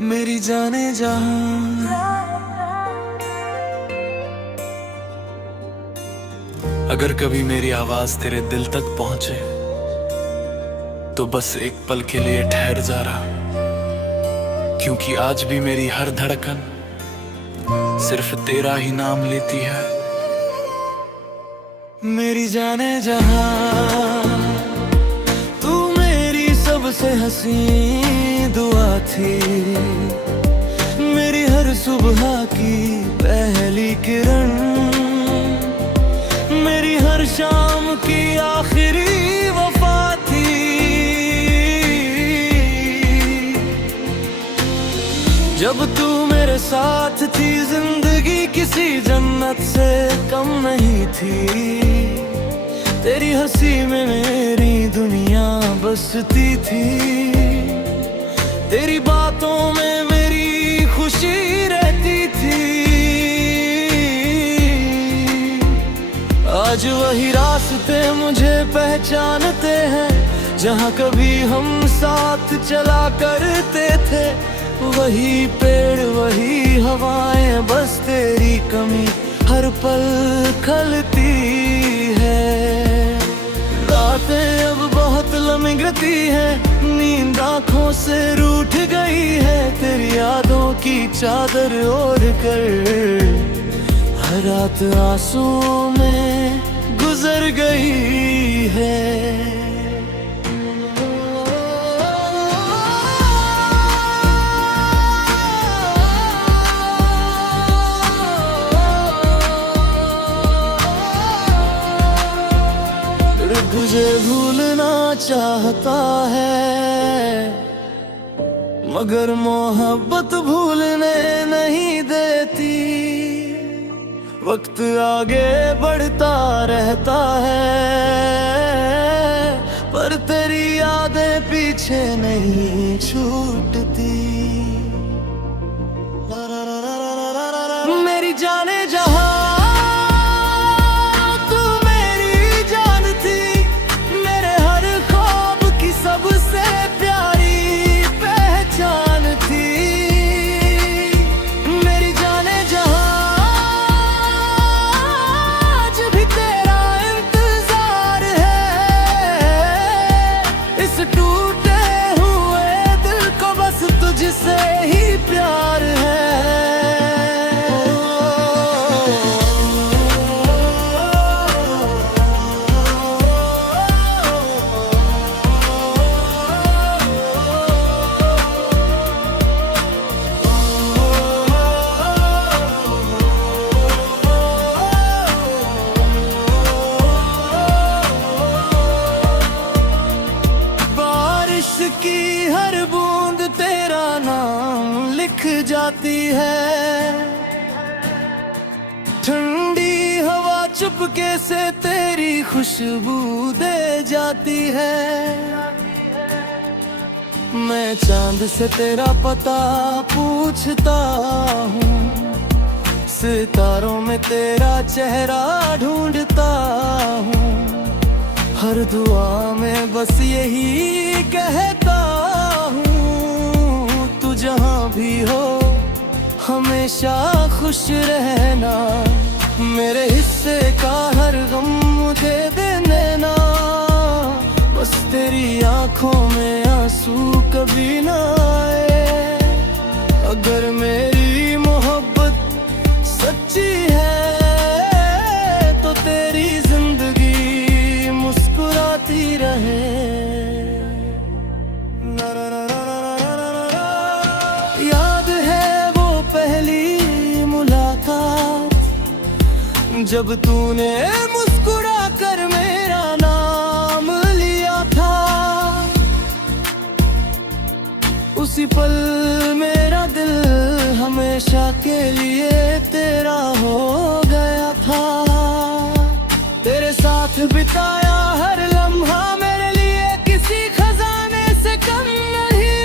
मेरी जाने जहां। अगर कभी मेरी आवाज तेरे दिल तक पहुंचे तो बस एक पल के लिए ठहर जा रहा, क्योंकि आज भी मेरी हर धड़कन सिर्फ तेरा ही नाम लेती है। मेरी जाने जहां, तू मेरी सबसे हसी दुआ थी, मेरी हर सुबह की पहली किरण, मेरी हर शाम की आखिरी वफा थी। जब तू मेरे साथ थी जिंदगी किसी जन्नत से कम नहीं थी, तेरी हंसी में मेरी दुनिया बसती थी, तेरी बातों में मेरी खुशी रहती थी। आज वही रास्ते मुझे पहचानते हैं, जहाँ कभी हम साथ चला करते थे, वही पेड़ वही हवाएं, बस तेरी कमी हर पल खलती है। रातें अब बहुत लम्बी है, नींद आँखों से रूठ गई है, तेरी यादों की चादर ओढ़ कर हर रात आंसुओं में गुजर गई है। तुझे भूलना चाहता है, मगर मोहब्बत भूलने नहीं देती। वक्त आगे बढ़ता रहता है, पर तेरी यादें पीछे नहीं छूटती। मेरी जाने जहां, जिससे ही प्यार है। बारिश की हर बूंद तेरा नाम लिख जाती है, ठंडी हवा चुपके से तेरी खुशबू दे जाती है। मैं चांद से तेरा पता पूछता हूँ, सितारों में तेरा चेहरा ढूंढता हूँ, हर दुआ में बस यही कहता हूँ, तू जहाँ भी हो हमेशा खुश रहना, मेरे हिस्से का हर गम मुझे दे देना, बस तेरी आंखों में आंसू कभी ना आए। अगर मेरी मोहब्बत सच्ची है तो तेरी जिंदगी मुस्कुराती रहे। याद है वो पहली मुलाकात, जब तूने मुस्कुरा कर मेरा नाम लिया था, उसी पल मेरा दिल हमेशा के लिए तेरा हो गया था। तेरे साथ बिताया हर लम्हा मेरे लिए किसी खजाने से कम नहीं,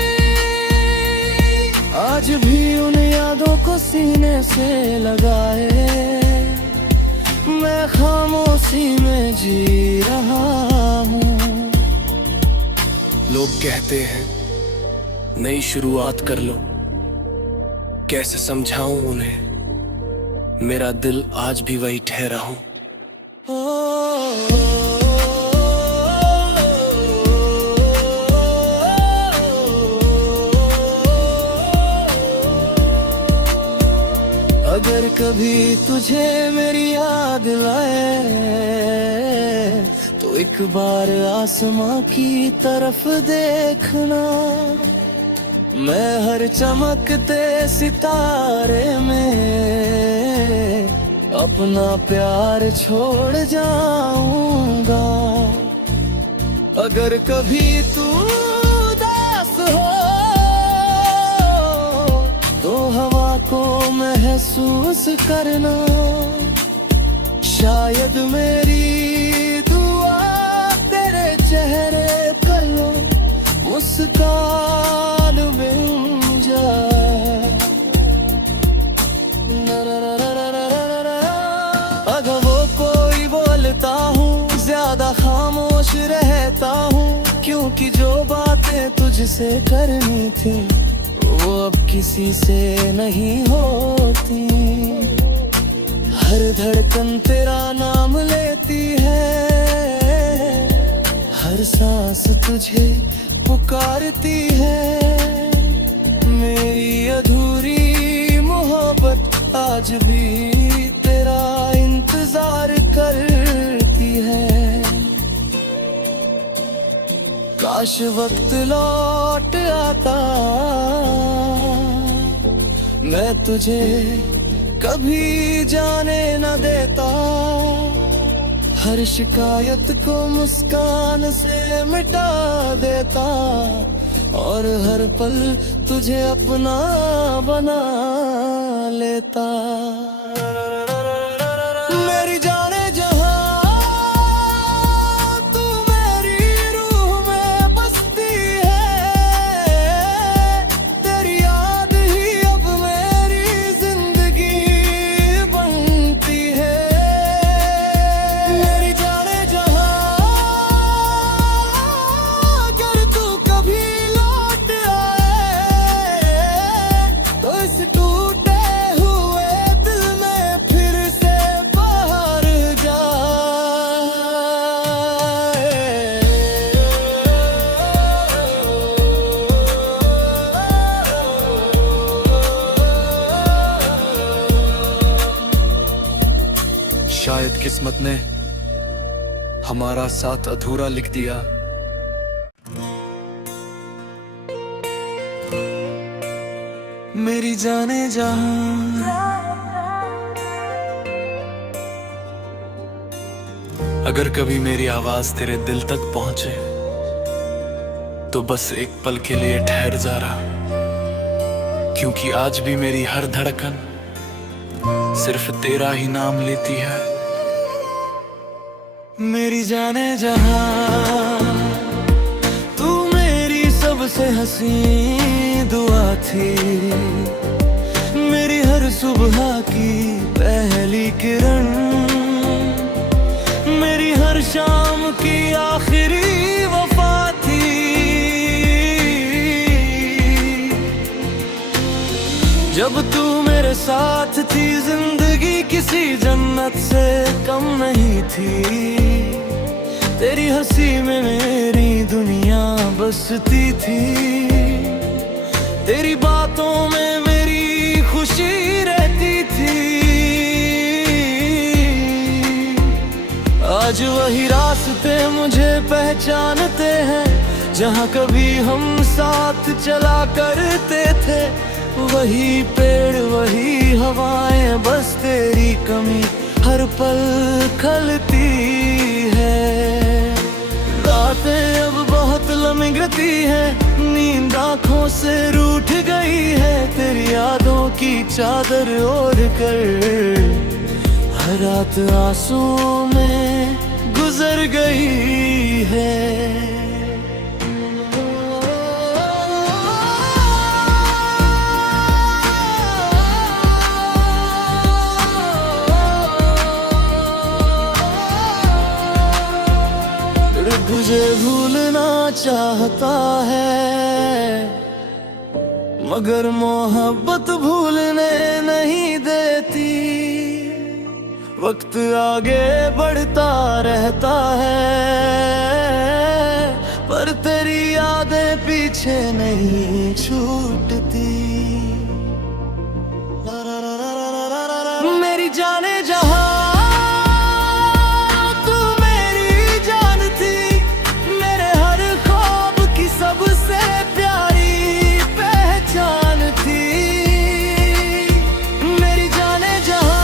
आज भी उन यादों को सीने से लगाए मैं खामोशी में जी रहा हूँ। लोग कहते हैं नई शुरुआत कर लो, कैसे समझाऊं उन्हें, मेरा दिल आज भी वही ठहरा हूं। अगर कभी तुझे मेरी याद लाए तो एक बार आसमां की तरफ देखना। मैं हर चमकते सितारे में अपना प्यार छोड़ जाऊंगा। अगर कभी तू उदास हो तो हवा को महसूस करना। शायद मेरी दुआ तेरे चेहरे पर मुस्कान मिल जाए। अगर वो कोई बोलता हूँ ज्यादा खामोश रहता हूँ, क्योंकि जो बातें तुझसे करनी थी वो अब किसी से नहीं होती। हर धड़कन तेरा नाम लेती है, हर सांस तुझे पुकारती है। मेरी अधूरी मोहब्बत आज भी तेरा इंतजार करती है। काश वक्त लौट आता, मैं तुझे कभी जाने न देता। हर शिकायत को मुस्कान से मिटा देता और हर पल तुझे अपना बना लेता। मेरी जाने जहां तू मेरी रूह में बसती है, तेरी याद ही अब मेरी जिंदगी बनती है। मेरी जाने जहां अगर तू कभी लौट आए तो इस टूटे हुए दिल में फिर से बाहर जाए। शायद किस्मत ने हमारा साथ अधूरा लिख दिया। मेरी जाने जहां अगर कभी मेरी आवाज तेरे दिल तक पहुंचे तो बस एक पल के लिए ठहर जा रहा, क्योंकि आज भी मेरी हर धड़कन सिर्फ तेरा ही नाम लेती है। मेरी जाने जहां तू मेरी सबसे हंसी दुआ थी, मेरी हर सुबह की पहली किरण, मेरी हर शाम की आखिरी वफा थी। जब तू मेरे साथ थी जिंदगी किसी जन्नत से कम नहीं थी। तेरी हंसी में मेरी दुनिया बसती थी, तेरी बातों में मेरी खुशी रहती थी। आज वही रास्ते मुझे पहचानते हैं, जहाँ कभी हम साथ चला करते थे। वही पेड़ वही हवाएं, बस तेरी कमी हर पल खलती है। रातें अब बहुत लम्बी है, नींद आँखों से रूठ गई है। तेरी यादों की चादर ओढ़ कर हर रात आंसुओं में गुजर गई है। तुझे भूलना चाहता है मगर मोहब्बत भूलने नहीं देती। वक्त आगे बढ़ता रहता है, पर तेरी यादें पीछे नहीं छूटती। मेरी जाने जहां तू मेरी जान थी, मेरे हर ख्वाब की सबसे प्यारी पहचान थी। मेरी जाने जहां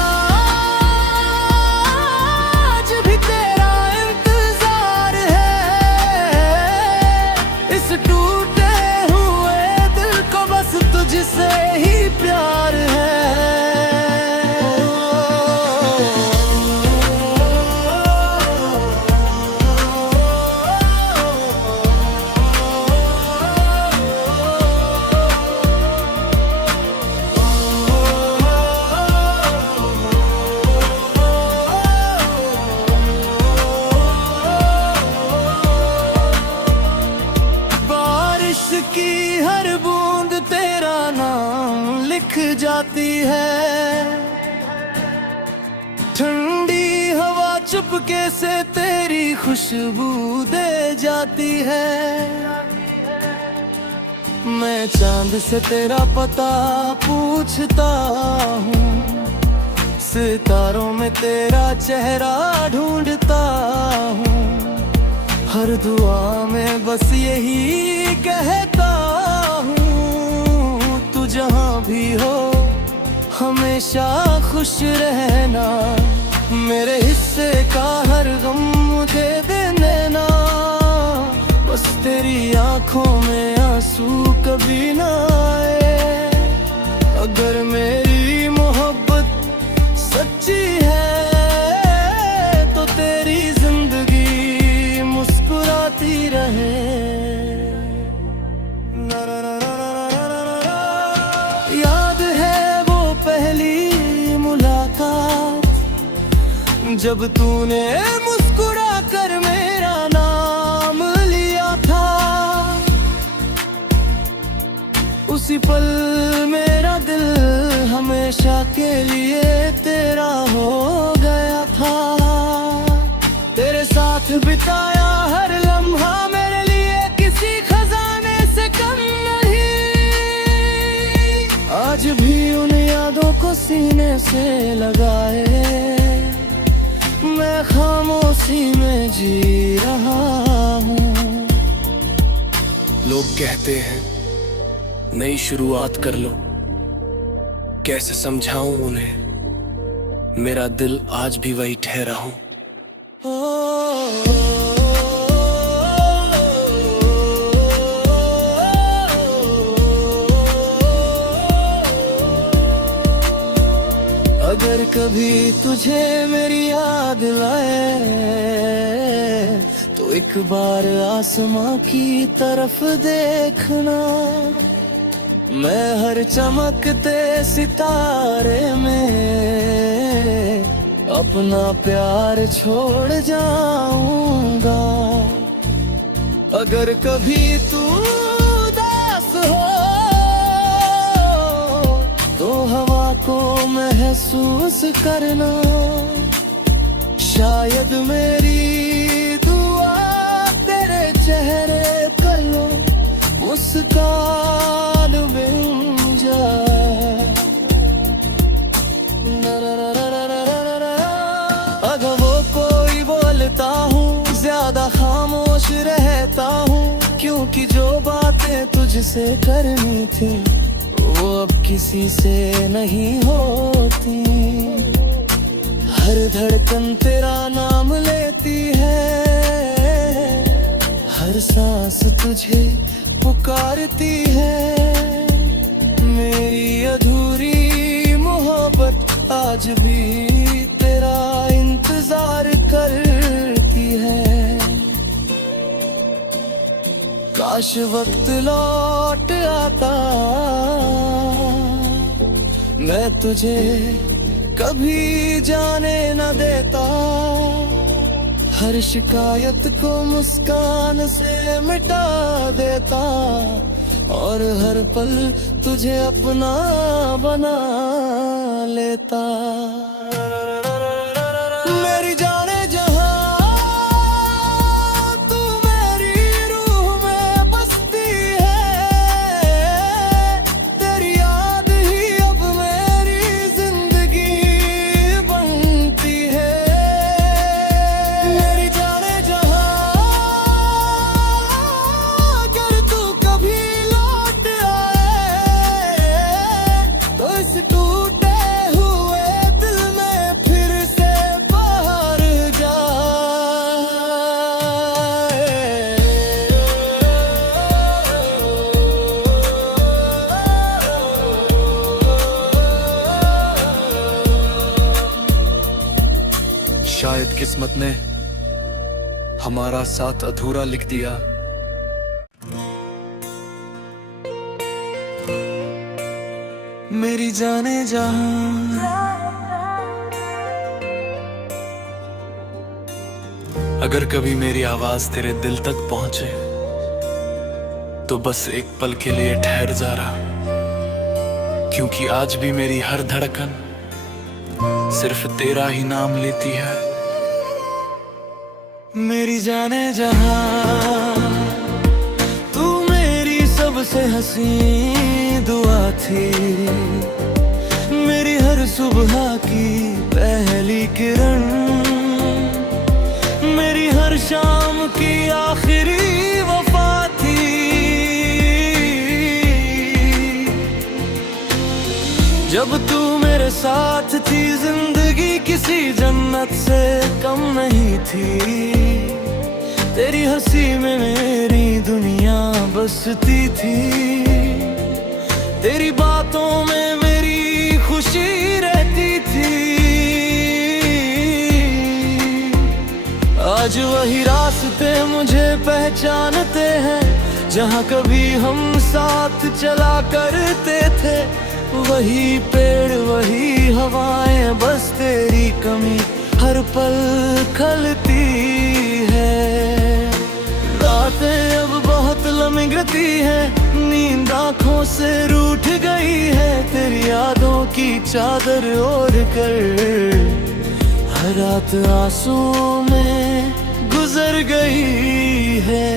आज भी तेरा इंतजार है, इस टूटे हुए दिल को बस तुझसे ही प्यार है। बारिश की हर बूंद तेरा नाम लिख जाती है, ठंडी हवा चुपके से तेरी खुशबू दे जाती है। मैं चांद से तेरा पता पूछता हूँ, सितारों में तेरा चेहरा ढूंढता हूँ। हर दुआ में बस यही कहता हूँ, तू जहाँ भी हो हमेशा खुश रहना। मेरे हिस्से का हर गम मुझे दे देना, बस तेरी आंखों में आंसू कभी ना आए। अगर मेरी मोहब्बत सच्ची है तो तेरी जिंदगी मुस्कुराती रहे। याद है वो पहली मुलाकात, जब तूने मुस्कुरा कर मेरा नाम लिया था। उसी पल मेरा दिल हमेशा के लिए तेरा हो गया था। तेरे साथ बिताया हर लम्हा मेरे लिए किसी खजाने से कम नहीं। आज भी उन यादों को सीने से लगाए मैं खामोशी में जी रहा हूँ। लोग कहते हैं नई शुरुआत कर लो, कैसे समझाऊं उन्हें, मेरा दिल आज भी वही ठहरा हूं। अगर कभी तुझे मेरी याद लाए तो एक बार आसमां की तरफ देखना। मैं हर चमकते सितारे में अपना प्यार छोड़ जाऊंगा। अगर कभी तू उदास हो तो हवा को महसूस करना। शायद मेरी दुआ तेरे चेहरे पर मुस्कान बन जाए। अगर वो कोई बोलता हूँ ज्यादा खामोश रहता हूँ, क्योंकि जो बातें तुझसे करनी थी वो अब किसी से नहीं होती। हर धड़कन तेरा नाम लेती है, हर सांस तुझे पुकारती है। मेरी अधूरी मोहब्बत आज भी तेरा इंतजार करती है। काश वक्त लौट आता, मैं तुझे कभी जाने न देता। हर शिकायत को मुस्कान से मिटा देता। और हर पल तुझे अपना बना लेता। मेरी जाने जहां तू मेरी रूह में बसती है, तेरी याद ही अब मेरी जिंदगी बनती है। मेरी जाने जहां अगर तू कभी लौट आए तो इस टूटे हुए दिल में फिर से बाहर जाए। शायद किस्मत ने हमारा साथ अधूरा लिख दिया। मेरी जाने जहां अगर कभी मेरी आवाज तेरे दिल तक पहुंचे तो बस एक पल के लिए ठहर जा रहा, क्योंकि आज भी मेरी हर धड़कन सिर्फ तेरा ही नाम लेती है। मेरी जाने जहां तू मेरी सबसे हसीन दुआ थी, मेरी हर सुबह की पहली किरण, मेरी हर शाम की आखिरी वफा थी। जब तू मेरे साथ थी जिंदगी किसी जन्नत से कम नहीं थी, तेरी हंसी में मेरी दुनिया बसती थी, तेरी बातों में मेरी खुशी रहती थी। आज वही रास्ते मुझे पहचानते हैं, जहाँ कभी हम साथ चला करते थे, वही पेड़ वही हवाएं, बस तेरी कमी हर पल खलती है। रातें अब बहुत लम्बी है, नींद आँखों से रूठ गई है, तेरी यादों की चादर ओढ़ कर हर रात आंसुओं में गुजर गई है।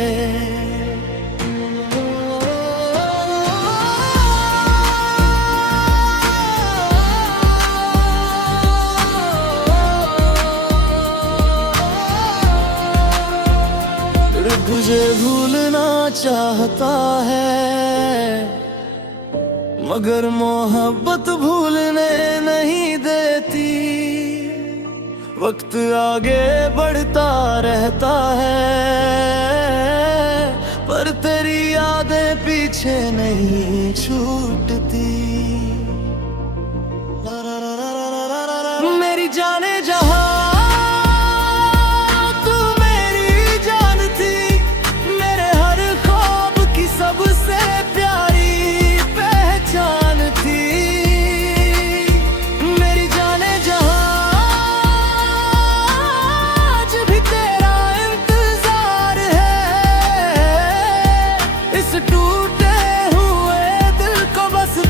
तुझे भूलना चाहता है मगर मोहब्बत भूलने नहीं देती, वक्त आगे बढ़ता रहता है पर तेरी यादें पीछे नहीं छूटती। मेरी जाने जहां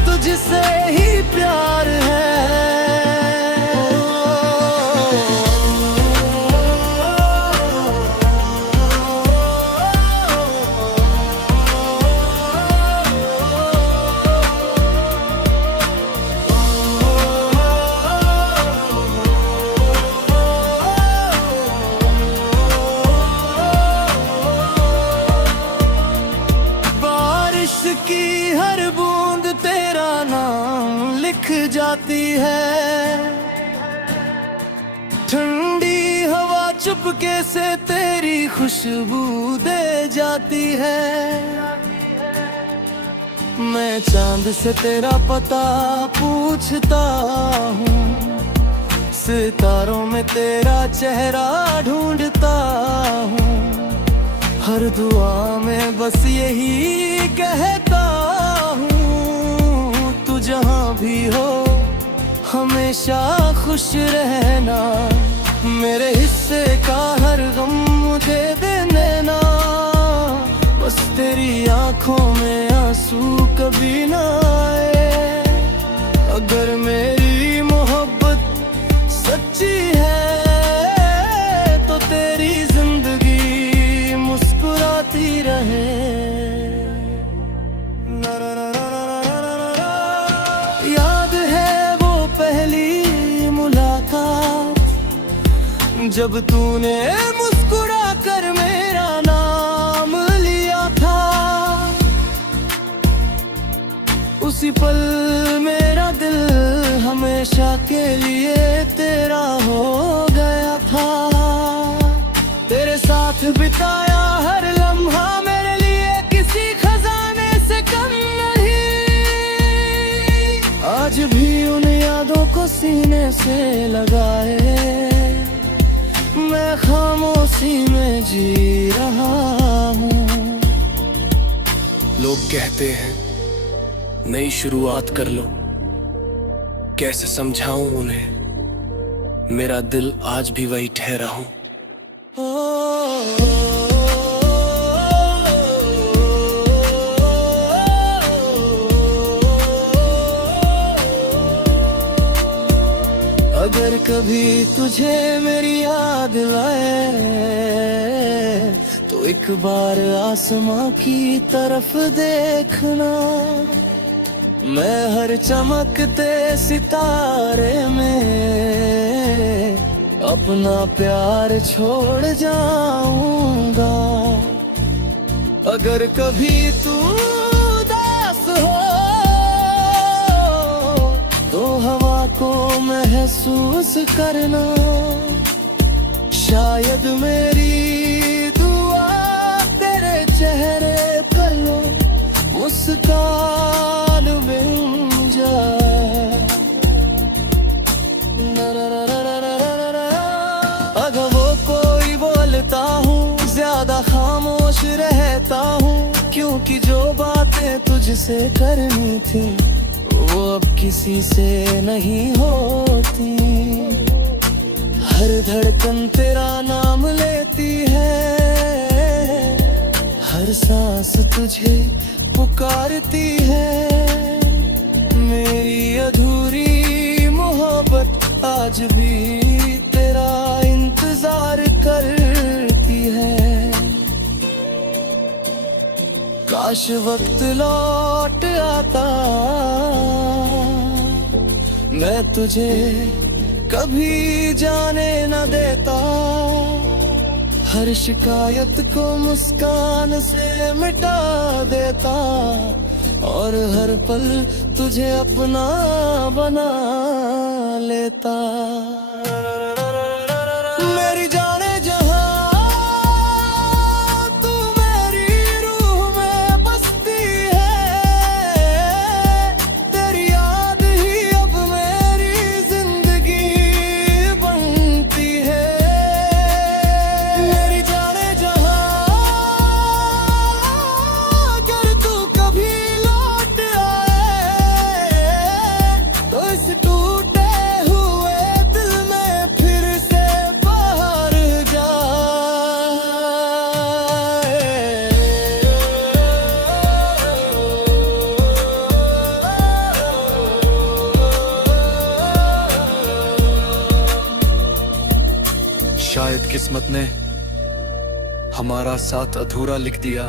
तुझसे ही प्यार है। बारिश की हर बूंद तेरा नाम लिख जाती है, ठंडी हवा चुपके से तेरी खुशबू दे जाती है। मैं चांद से तेरा पता पूछता हूँ, सितारों में तेरा चेहरा ढूंढता हूँ, हर दुआ में बस यही कहता हूँ, तू जहाँ भी हो हमेशा खुश रहना, मेरे हिस्से का हर गम मुझे दे देना, बस तेरी मेरी आंखों में आंसू कभी ना आए। अगर मेरी मोहब्बत सच्ची है तो तेरी जिंदगी मुस्कुराती रहे। याद है वो पहली मुलाकात जब तूने मुस्कुरा कर मेरा नाम लिया था। उसी पल मेरा दिल हमेशा के लिए तेरा हो गया था। तेरे साथ बिताया हर लम्हा मेरे लिए किसी खजाने से कम नहीं। आज भी उन यादों को सीने से लगाए मैं खामोशी में जी रहा हूँ। लोग कहते हैं नई शुरुआत कर लो, कैसे समझाऊं उन्हें मेरा दिल आज भी वही ठहरा हूं। अगर कभी तुझे मेरी याद लाए तो एक बार आसमां की तरफ देखना। मैं हर चमकते सितारे में अपना प्यार छोड़ जाऊंगा। अगर कभी तू उदास हो तो हवा को महसूस करना। शायद मेरी दुआ तेरे चेहरे पर लो मुस्कान बन जाए। अगर वो कोई बोलता हूँ ज्यादा खामोश रहता हूँ, क्योंकि जो बातें तुझसे करनी थी वो अब किसी से नहीं होती। हर धड़कन तेरा नाम लेती है, हर सांस तुझे पुकारती है। मेरी अधूरी मोहब्बत आज भी तेरा इंतजार करती है। काश वक्त लौट आता मैं तुझे कभी जाने न देता। हर शिकायत को मुस्कान से मिटा देता और हर पल तुझे अपना बना लेता। मेरी जाने जहां तू मेरी रूह में बसती है। तेरी याद ही अब मेरी जिंदगी बनती है। मेरी जाने जहां अगर तू कभी लौट आए तो इस टूटे हुए दिल में फिर से बाहर जाए। शायद किस्मत ने हमारा साथ अधूरा लिख दिया।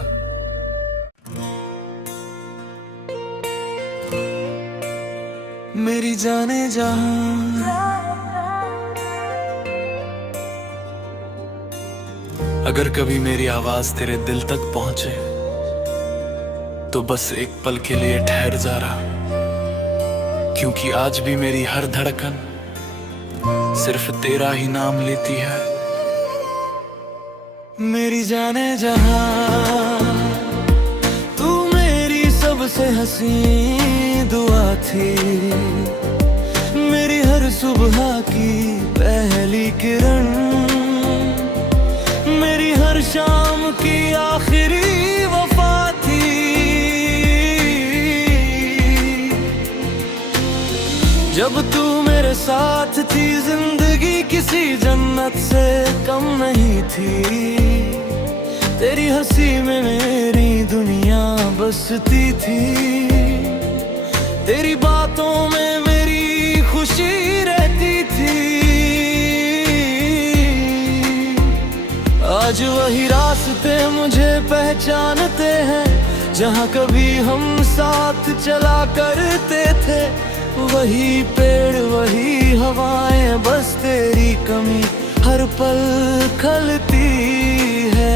मेरी जाने जहां अगर कभी मेरी आवाज तेरे दिल तक पहुंचे तो बस एक पल के लिए ठहर जा रहा, क्योंकि आज भी मेरी हर धड़कन सिर्फ तेरा ही नाम लेती है। मेरी जाने जहां तू मेरी सबसे हसीन दुआ थी। मेरी हर सुबह की पहली किरण, मेरी हर शाम की आखिरी वफा थी। जब तू मेरे साथ थी जिंदगी किसी जन्नत से कम नहीं थी। तेरी हंसी में मेरी दुनिया बसती थी, तेरी बातों में मेरी खुशी रहती थी। आज वही रास्ते मुझे पहचानते हैं, जहाँ कभी हम साथ चला करते थे। वही पेड़ वही हवाएं, बस तेरी कमी हर पल खलती है।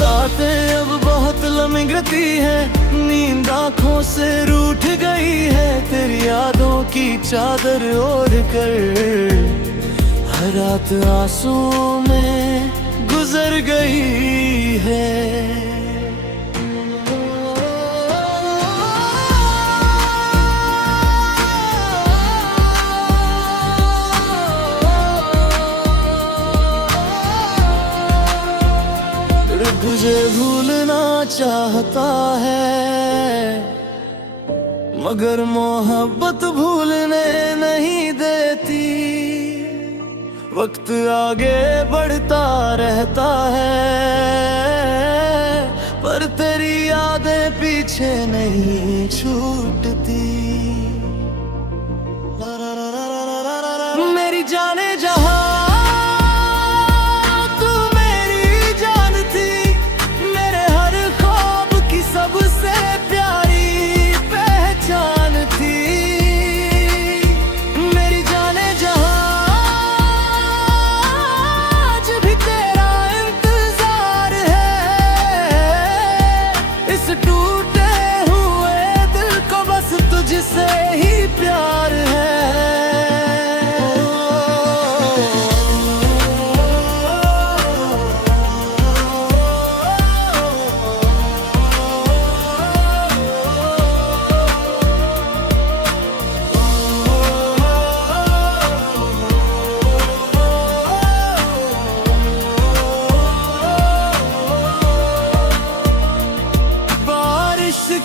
रातें अब बहुत लम्बी हैं, नींद आँखों से रूठ गई है। तेरी यादों की चादर ओढ़ कर हर रात आंसुओं में गुजर गई है। तुझे भूलना चाहता है, मगर मोहब्बत भूलने नहीं देती। वक्त आगे बढ़ता रहता है, पर तेरी यादें पीछे नहीं छूटती। मेरी जाने जहां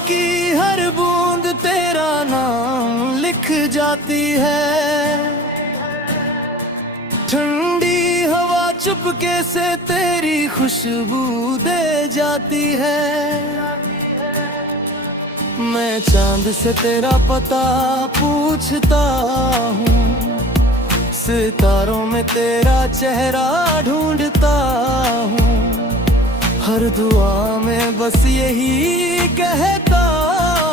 की हर बूंद तेरा नाम लिख जाती है। ठंडी हवा चुपके से तेरी खुशबू दे जाती है। मैं चांद से तेरा पता पूछता हूँ, सितारों में तेरा चेहरा ढूंढता हूँ। हर दुआ में बस यही कहता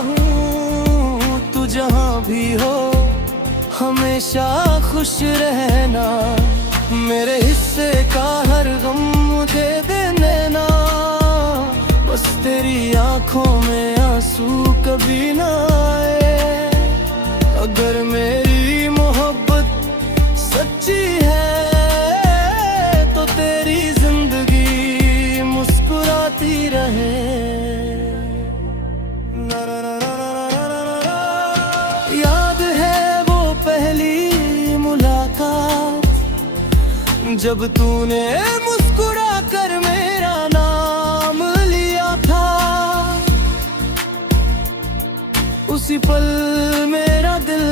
हूँ, तू जहाँ भी हो हमेशा खुश रहना। मेरे हिस्से का हर गम मुझे दे देना, बस तेरी आंखों में आंसू कभी ना आए। अगर मेरी मोहब्बत सच्ची है तो तेरी जिंदगी मुस्कुराती रहे। याद है वो पहली मुलाकात, जब तूने मुस्कुरा कर मेरा नाम लिया था। उसी पल मेरा दिल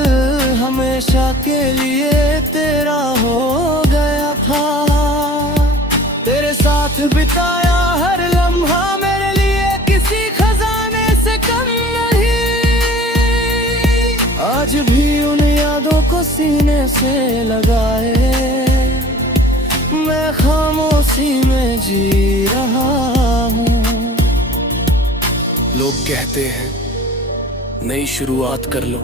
हमेशा के लिए तेरा हो गया था। तेरे साथ बिताया हर लम्हा मेरे लिए किसी खजाने से कम नहीं। आज भी उन यादों को सीने से लगाए मैं खामोशी में जी रहा हूँ। लोग कहते हैं नई शुरुआत कर लो,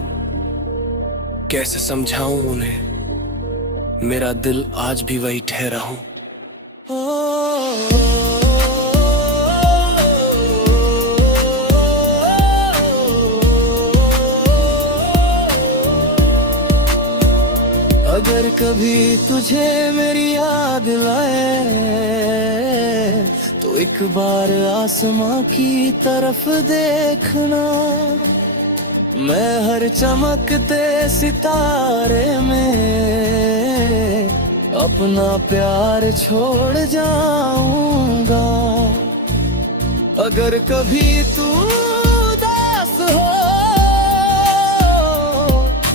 कैसे समझाऊं उन्हें, मेरा दिल आज भी वही ठहरा हूं। अगर कभी तुझे मेरी याद लाए तो एक बार आसमां की तरफ देखना। मैं हर चमकते सितारे में अपना प्यार छोड़ जाऊंगा। अगर कभी तू उदास हो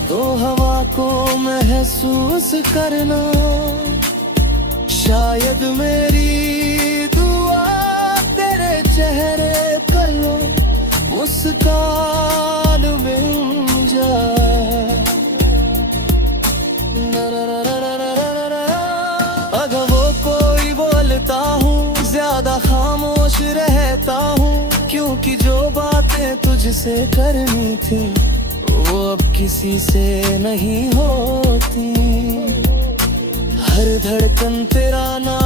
तो हवा को महसूस करना। शायद मेरी दुआ चेहरे पर लो मुस्कान बिन जाए। अगर वो कोई बोलता हूँ ज्यादा खामोश रहता हूँ, क्योंकि जो बातें तुझसे करनी थी वो अब किसी से नहीं होती। हर धड़कन तेरा नाम